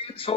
300।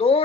2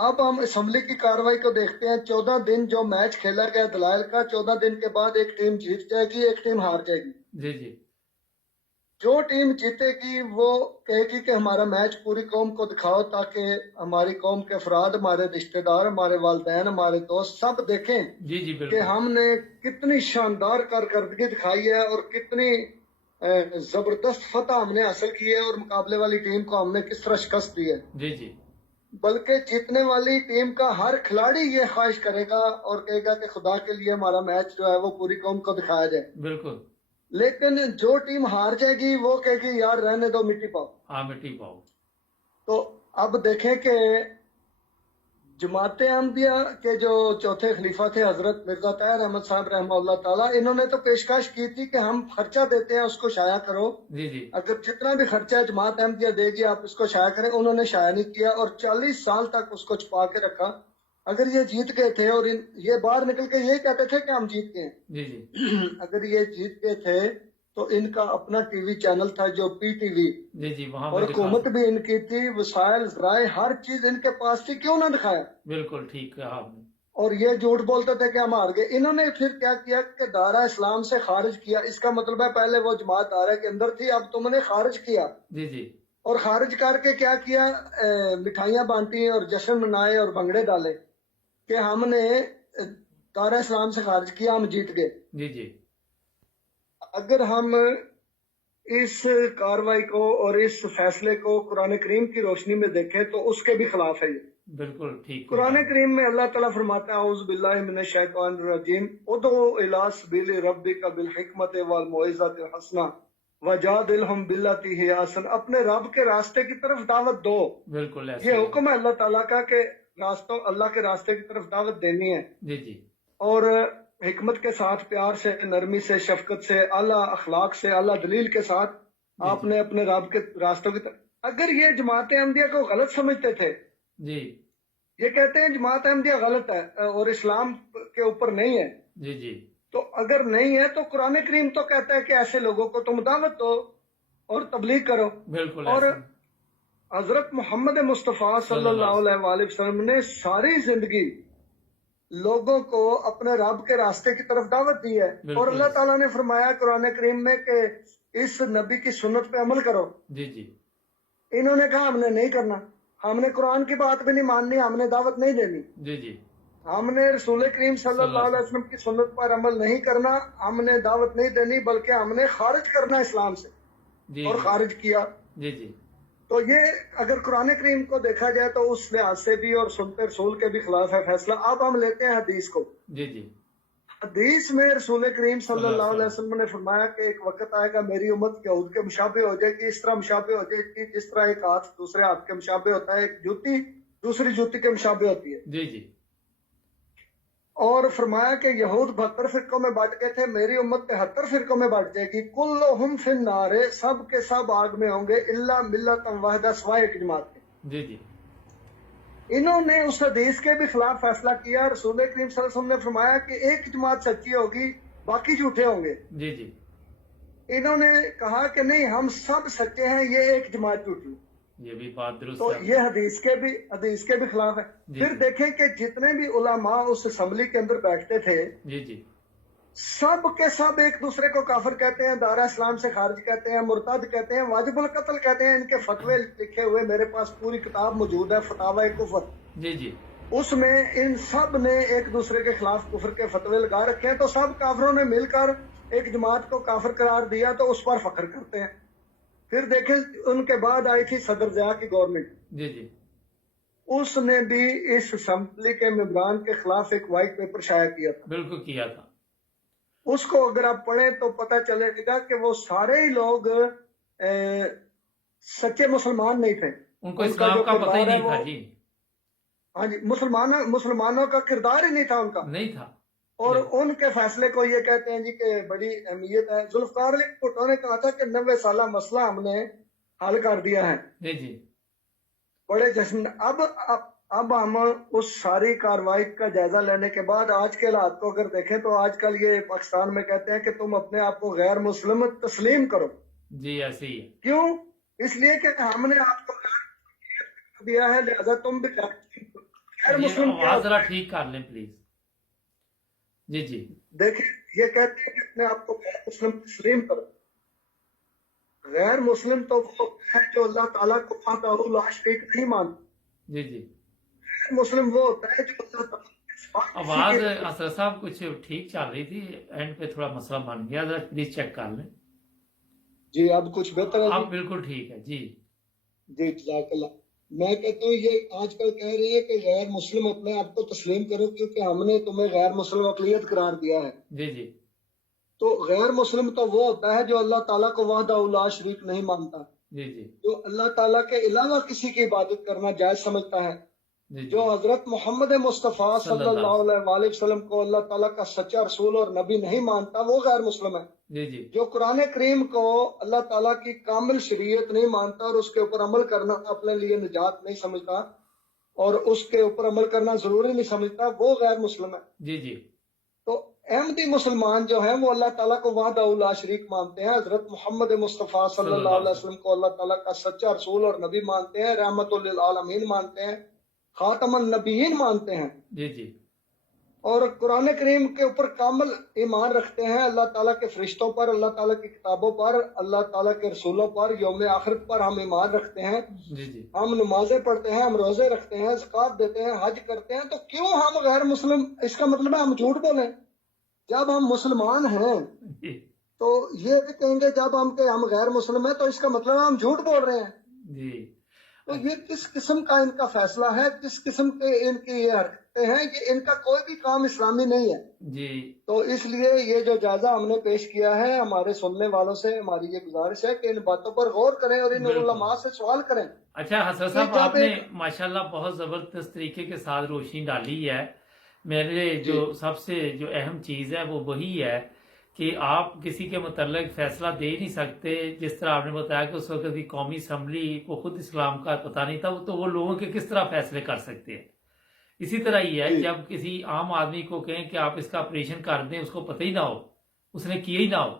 اب ہم اسمبلی کی کاروائی کو دیکھتے ہیں. 14 دن جو میچ کھیلا گیا دلائل کا، 14 دن کے بعد ایک ٹیم جیت جائے گی، ایک ٹیم ہار جائے گی. جی جی جو ٹیم جیتے گی وہ کہے گی کہ ہمارا میچ پوری قوم کو دکھاؤ تاکہ ہماری قوم کے افراد، ہمارے رشتہ دار، ہمارے والدین، ہمارے دوست سب دیکھیں جی جی کہ بالکل ہم نے کتنی شاندار کارکردگی دکھائی ہے اور کتنی زبردست فتح ہم نے حاصل کی ہے اور مقابلے والی ٹیم کو ہم نے کس طرح شکست دی ہے. جی جی بلکہ جیتنے والی ٹیم کا ہر کھلاڑی یہ خواہش کرے گا اور کہے گا کہ خدا کے لیے ہمارا میچ جو ہے وہ پوری قوم کو دکھایا جائے. بالکل. لیکن جو ٹیم ہار جائے گی وہ کہے گی یار رہنے دو، مٹی پاؤ. ہاں مٹی پاؤ. تو اب دیکھیں کہ جماعت احمدیہ کے جو چوتھے خلیفہ تھے حضرت مرزا طاہر احمد صاحب رحمہ اللہ تعالیٰ، انہوں نے تو پیشکش کی تھی کہ ہم خرچہ دیتے ہیں اس کو شائع کرو. جی جی اگر جتنا بھی خرچہ جماعت احمدیہ دے گی آپ اس کو شائع کریں. انہوں نے شائع نہیں کیا اور 40 سال تک اس کو چھپا کے رکھا. اگر یہ جیت گئے تھے اور یہ باہر نکل کے یہ کہتے تھے کہ ہم جیت گئے ہیں. جی جی اگر یہ جیت گئے تھے تو ان کا اپنا ٹی وی چینل تھا جو پی ٹی وی، جی جی وہاں اور پہ دکھا حکومت بھی ان کی تھی، وسائل ذرائع ہر چیز ان کے پاس تھی، کیوں نہ دکھایا. بالکل ٹھیک کہا آپ نے. اور یہ جھوٹ بولتے تھے کہ ہم ہار گئے. انہوں نے پھر کیا کیا کہ دائرہ اسلام سے خارج کیا. اس کا مطلب ہے پہلے وہ جماعت دائرہ کے اندر تھی، اب تم نے خارج کیا. جی جی اور خارج کر کے کیا کیا، مٹھائیاں بانٹی اور جشن منائے اور بھنگڑے ڈالے کہ ہم نے دائرہ اسلام سے خارج کیا، ہم جیت گئے. جی جی اگر ہم اس کاروائی کو اور اس فیصلے کو قرآن کریم کی روشنی میں دیکھیں تو اس کے بھی خلاف ہے. یہ بالکل ٹھیک. قرآن کریم میں اللہ تعالیٰ فرماتا ہے اعوذ باللہ من الشیطان الرجیم ادعو الی سبیل ربک بالحکمت والموعظۃ الحسنہ وجادلہم باللتی ہی احسن. اپنے رب کے راستے کی طرف دعوت دو. بالکل ایسے یہ حکم ہے اللہ تعالیٰ کا کہ اللہ کے راستے کی طرف دعوت دینی ہے. جی جی اور حکمت کے ساتھ، پیار سے، نرمی سے، شفقت سے، اعلیٰ اخلاق سے، اعلیٰ دلیل کے ساتھ آپ نے اپنے رب کے راستوں کی طرف. اگر یہ جماعت احمدیہ کو غلط سمجھتے تھے، جی یہ کہتے ہیں جماعت احمدیہ غلط ہے اور اسلام کے اوپر نہیں ہے، جی جی تو اگر نہیں ہے تو قرآن کریم تو کہتا ہے کہ ایسے لوگوں کو تم دعوت دو اور تبلیغ کرو. بالکل اور ایسے. حضرت محمد مصطفیٰ صلی اللہ علیہ وآلہ وسلم نے ساری زندگی لوگوں کو اپنے رب کے راستے کی طرف دعوت دی ہے. اور اللہ تعالیٰ نے فرمایا قرآن کریم میں کہ اس نبی کی سنت پہ عمل کرو. جی جی انہوں نے کہا ہم نے نہیں کرنا، ہم نے قرآن کی بات بھی نہیں ماننی، ہم نے دعوت نہیں دینی، جی جی ہم نے رسول کریم صلی اللہ علیہ وسلم کی سنت پر عمل نہیں کرنا، ہم نے دعوت نہیں دینی، بلکہ ہم نے خارج کرنا اسلام سے. جی اور خارج کیا. جی جی تو یہ اگر قرآن کریم کو دیکھا جائے تو اس لحاظ سے بھی اور سنت رسول کے بھی خلاف ہے فیصلہ. اب ہم لیتے ہیں حدیث کو. جی جی حدیث میں رسول کریم صلی اللہ علیہ وسلم نے فرمایا کہ ایک وقت آئے گا میری امت یہود کے مشابہ ہو جائے گی، اس طرح مشابہ ہو جائے گی جس طرح ایک ہاتھ دوسرے ہاتھ کے مشابہ ہوتا ہے، ایک جوتی دوسری جوتی کے مشابہ ہوتی ہے. جی جی اور فرمایا کہ یہود 72 فرقوں میں بانٹ گئے تھے، میری امت 73 فرقوں میں بانٹ جائے گی. کلہم فی النار، سب کے سب آگ میں ہوں گے، الا ملۃ واحدہ، سوائے ایک جماعت کے. جی جی انہوں نے اس حدیث کے بھی خلاف فیصلہ کیا. رسول کریم صلی اللہ علیہ وسلم نے فرمایا کہ ایک جماعت سچی ہوگی، باقی جھوٹے ہوں گے. جی جی انہوں نے کہا کہ نہیں، ہم سب سچے ہیں، یہ ایک جماعت جھوٹی. یہ بھی بات درست تو ہے. یہ حدیث کے بھی خلاف ہے. پھر دیکھیں کہ جتنے بھی علماء اس اسمبلی کے اندر بیٹھتے تھے، جی جی سب کے سب ایک دوسرے کو کافر کہتے ہیں، دائرہ اسلام سے خارج کہتے ہیں، مرتد کہتے ہیں، واجب القتل کہتے ہیں. ان کے فتوے لکھے ہوئے میرے پاس پوری کتاب موجود ہے، فتاوی کفر. جی جی اس میں ان سب نے ایک دوسرے کے خلاف کفر کے فتوے لگا رکھے ہیں. تو سب کافروں نے مل کر ایک جماعت کو کافر قرار دیا، تو اس پر فخر کرتے ہیں. پھر دیکھیں ان کے بعد آئی تھی صدر ضیاء کی گورنمنٹ. جی جی اس نے بھی اس اسمبلی کے ممبران کے خلاف ایک وائٹ پیپر شائع کیا تھا. بالکل کیا تھا. اس کو اگر آپ پڑھیں تو پتہ چلے گا کہ وہ سارے ہی لوگ سچے مسلمان نہیں تھے. ان کو اسلام کا پتہ ہی نہیں تھا. جی ہاں جی، مسلمانوں کا کردار ہی نہیں تھا ان کا، نہیں تھا. اور ان کے فیصلے کو یہ کہتے ہیں جی کہ بڑی اہمیت ہے. ذوالفقار علی بھٹو نے کہا تھا کہ 90 سالہ مسئلہ ہم نے حل کر دیا ہے. جی جی بڑے جشن. اب ہم اس ساری کاروائی کا جائزہ لینے کے بعد آج کے حالات کو اگر دیکھیں تو آج کل یہ پاکستان میں کہتے ہیں کہ تم اپنے آپ کو غیر مسلم تسلیم کرو. جی ایسے ہی ہے. کیوں؟ اس لیے کہ ہم نے آپ کو دیا ہے، لہذا تم بھی غیر یہ مسلم کیا آواز ذرا ہوتا ہے؟ ٹھیک کر لیں پلیز. جی جی دیکھیں یہ کہتے ہیں کہ اپنے آپ کو غیر مسلم تسلیم کرو. غیر مسلم تو وہ ہوتا ہے جو اللہ تعالیٰ کو وحدہ لا شریک نہیں مانتا. جی جی غیر مسلم وہ ہوتا ہے جو اللہ تعالیٰ کے سوا کسی آواز کی اسرار صاحب کچھ ٹھیک چل رہی تھی, اینڈ پہ تھوڑا مسئلہ بن گیا, ذرا پلیز چیک کر لیں. جی اب کچھ بہتر ہے اب جی. بالکل ٹھیک ہے. جی جی جزاک اللہ. میں کہتا ہوں یہ آج کل کہہ رہے ہیں کہ غیر مسلم اپنے آپ کو تسلیم کرو کیونکہ ہم نے تمہیں غیر مسلم اقلیت قرار دیا ہے. جی جی تو غیر مسلم تو وہ ہوتا ہے جو اللہ تعالیٰ کو وحدہ لا شریک نہیں مانتا, جی جی جو اللہ تعالیٰ کے علاوہ کسی کی عبادت کرنا جائز سمجھتا ہے, جی جو جی حضرت محمد مصطفیٰ صلی اللہ علیہ وآلہ وسلم کو اللہ تعالیٰ کا سچا رسول اور نبی نہیں مانتا وہ غیر مسلم ہے. جی جی جو قرآن کریم کو اللہ تعالیٰ کی کامل شریعت نہیں مانتا اور اس کے اوپر عمل کرنا اپنے لیے نجات نہیں سمجھتا اور اس کے اوپر عمل کرنا ضروری نہیں سمجھتا وہ غیر مسلم ہے. جی جی تو احمدی مسلمان جو ہیں وہ اللہ تعالیٰ کو وحدہ لا شریک مانتے ہیں, حضرت محمد مصطفیٰ صلی اللہ علیہ وسلم کو اللہ تعالیٰ کا سچا رسول اور نبی مانتے ہیں, رحمت للعالمین مانتے ہیں, خاتم النبیین مانتے ہیں, جی جی اور قرآن کریم کے اوپر کامل ایمان رکھتے ہیں, اللہ تعالیٰ کے فرشتوں پر, اللہ تعالیٰ کی کتابوں پر, اللہ تعالیٰ کے رسولوں پر, یوم آخرت پر ہم ایمان رکھتے ہیں. جی جی ہم نمازیں پڑھتے ہیں, ہم روزے رکھتے ہیں, زکوٰۃ دیتے ہیں, حج کرتے ہیں. تو کیوں ہم غیر مسلم؟ اس کا مطلب ہے ہم جھوٹ بولیں. جب ہم مسلمان ہیں جی تو یہ بھی کہیں گے جب ہم کہ ہم غیر مسلم ہیں تو اس کا مطلب ہے ہم جھوٹ بول رہے ہیں. جی تو یہ کس قسم کا ان کا فیصلہ ہے, کس قسم کے ان کی یہ حرکتیں ہیں, یہ ان کا کوئی بھی کام اسلامی نہیں ہے. جی تو اس لیے یہ جو جائزہ ہم نے پیش کیا ہے, ہمارے سننے والوں سے ہماری یہ گزارش ہے کہ ان باتوں پر غور کریں اور ان بالکل. علماء سے سوال کریں. اچھا حسن صاحب, آپ نے ماشاءاللہ بہت زبردست طریقے کے ساتھ روشنی ڈالی ہے. میرے جو سب سے جو اہم چیز ہے وہ وہی ہے کہ آپ کسی کے متعلق فیصلہ دے ہی نہیں سکتے. جس طرح آپ نے بتایا کہ اس وقت کی قومی اسمبلی کو خود اسلام کا پتہ نہیں تھا, تو وہ لوگوں کے کس طرح فیصلے کر سکتے ہیں. اسی طرح یہ ہے جب کسی عام آدمی کو کہیں کہ آپ اس کا آپریشن کر دیں, اس کو پتہ ہی نہ ہو, اس نے کیا ہی نہ ہو,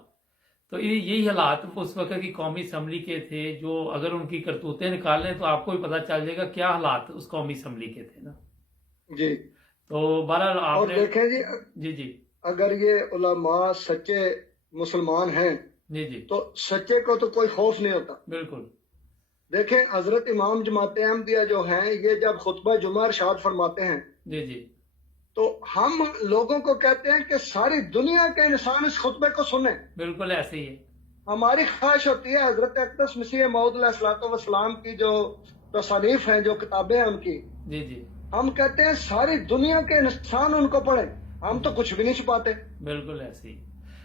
تو یہی حالات اس وقت کی قومی اسمبلی کے تھے. جو اگر ان کی کرتوتیں نکال لیں تو آپ کو بھی پتہ چل جائے گا کیا حالات اس قومی اسمبلی کے تھے نا. جی تو بہرحال آپ نے دیکھیں جی, جی جی اگر یہ علماء سچے مسلمان ہیں جی جی تو سچے کو تو کوئی خوف نہیں ہوتا. بالکل. دیکھیں حضرت امام جماعت احمدیہ جو ہیں یہ جب خطبہ جمعہ ارشاد فرماتے ہیں جی جی تو ہم لوگوں کو کہتے ہیں کہ ساری دنیا کے انسان اس خطبے کو سنیں. بالکل ایسے ہی ہے. ہماری خواہش ہوتی ہے حضرت اقدس مسیح موعود علیہ الصلوۃ والسلام کی جو تصانیف ہیں, جو کتابیں ہیں ان کی, جی جی ہم کہتے ہیں ساری دنیا کے انسان ان کو پڑھیں. ہم تو کچھ بھی نہیں چھپاتے. بالکل ایسے ہی.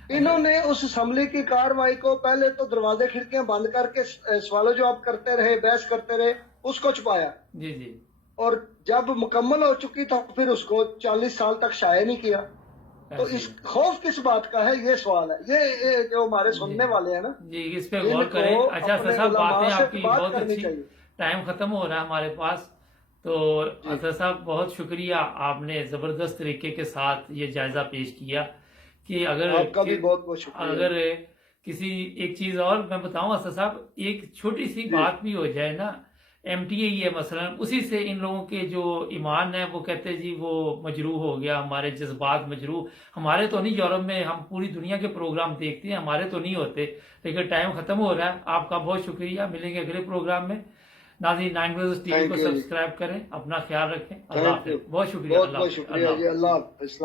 انہوں نے اس اسمبلی کی کاروائی کو پہلے تو دروازے کھڑکیاں بند کر کے سوال و جواب کرتے رہے, بحث کرتے رہے, اس کو چھپایا. جی جی اور جب مکمل ہو چکی تو پھر اس کو 40 سال تک شائع نہیں کیا. تو اس خوف کس بات کا ہے, یہ سوال ہے. یہ جو ہمارے سننے والے ہیں نا, جی اس پہ غور کریں. اچھا صاحب, باتیں آپ کی بات بہت کرنی اچھی. چاہیے. ٹائم ختم ہو رہا ہے ہمارے پاس, تو اظہر صاحب بہت شکریہ, آپ نے زبردست طریقے کے ساتھ یہ جائزہ پیش کیا کہ آپ کا بھی بہت بہت شکریہ. اگر کسی ایک چیز اور میں بتاؤں اظہر صاحب, ایک چھوٹی سی بات بھی ہو جائے نا, ایم ٹی اے ہے مثلا, اسی سے ان لوگوں کے جو ایمان ہے وہ کہتے جی وہ مجروح ہو گیا, ہمارے جذبات مجروح. ہمارے تو نہیں, یورپ میں ہم پوری دنیا کے پروگرام دیکھتے ہیں, ہمارے تو نہیں ہوتے. لیکن ٹائم ختم ہو رہا ہے. آپ کا بہت شکریہ, ملیں گے اگلے پروگرام میں. ناظرین, 9 بزنس ٹی وی کو سبسکرائب کریں, اپنا خیال رکھیں. اللہ حافظ. بہت شکریہ. بہت بہت شکریہ جی. اللہ حافظ.